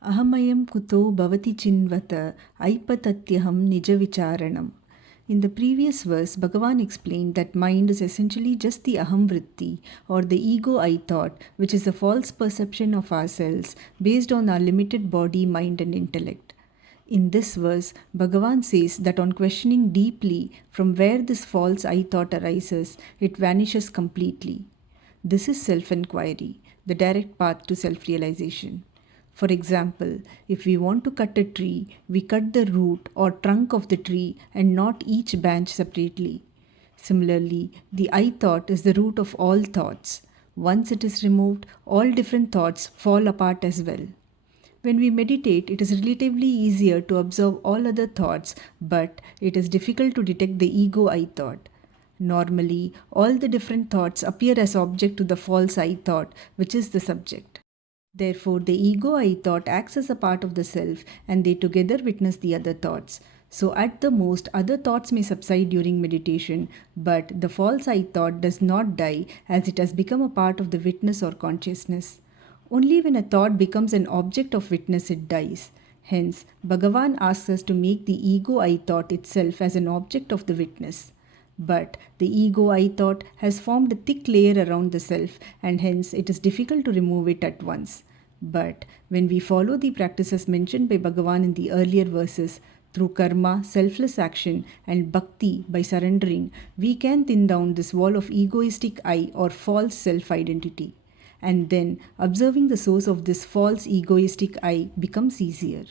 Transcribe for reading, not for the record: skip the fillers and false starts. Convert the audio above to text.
Ahamayam kuto bhavati chinvata aipatatyaham nijavicharanam. In the previous verse, Bhagavan explained that mind is essentially just the aham vritti or the ego I thought, which is a false perception of ourselves based on our limited body, mind, and intellect. In this verse, Bhagavan says that on questioning deeply from where this false I thought arises, it vanishes completely. This is self inquiry, the direct path to self realization. For example, if we want to cut a tree, we cut the root or trunk of the tree and not each branch separately. Similarly, the I thought is the root of all thoughts. Once it is removed, all different thoughts fall apart as well. When we meditate, it is relatively easier to observe all other thoughts, but it is difficult to detect the ego I thought. Normally, all the different thoughts appear as object to the false I thought, which is the subject. Therefore, the ego I thought acts as a part of the self, and they together witness the other thoughts. So, at the most, other thoughts may subside during meditation, but the false I thought does not die as it has become a part of the witness or consciousness. Only when a thought becomes an object of witness it dies. Hence, Bhagavan asks us to make the ego I thought itself as an object of the witness. But the ego I thought has formed a thick layer around the self, and hence it is difficult to remove it at once. But when we follow the practices mentioned by Bhagavan in the earlier verses, through karma, selfless action, and bhakti by surrendering, we can thin down this wall of egoistic I or false self identity. And then observing the source of this false egoistic I becomes easier.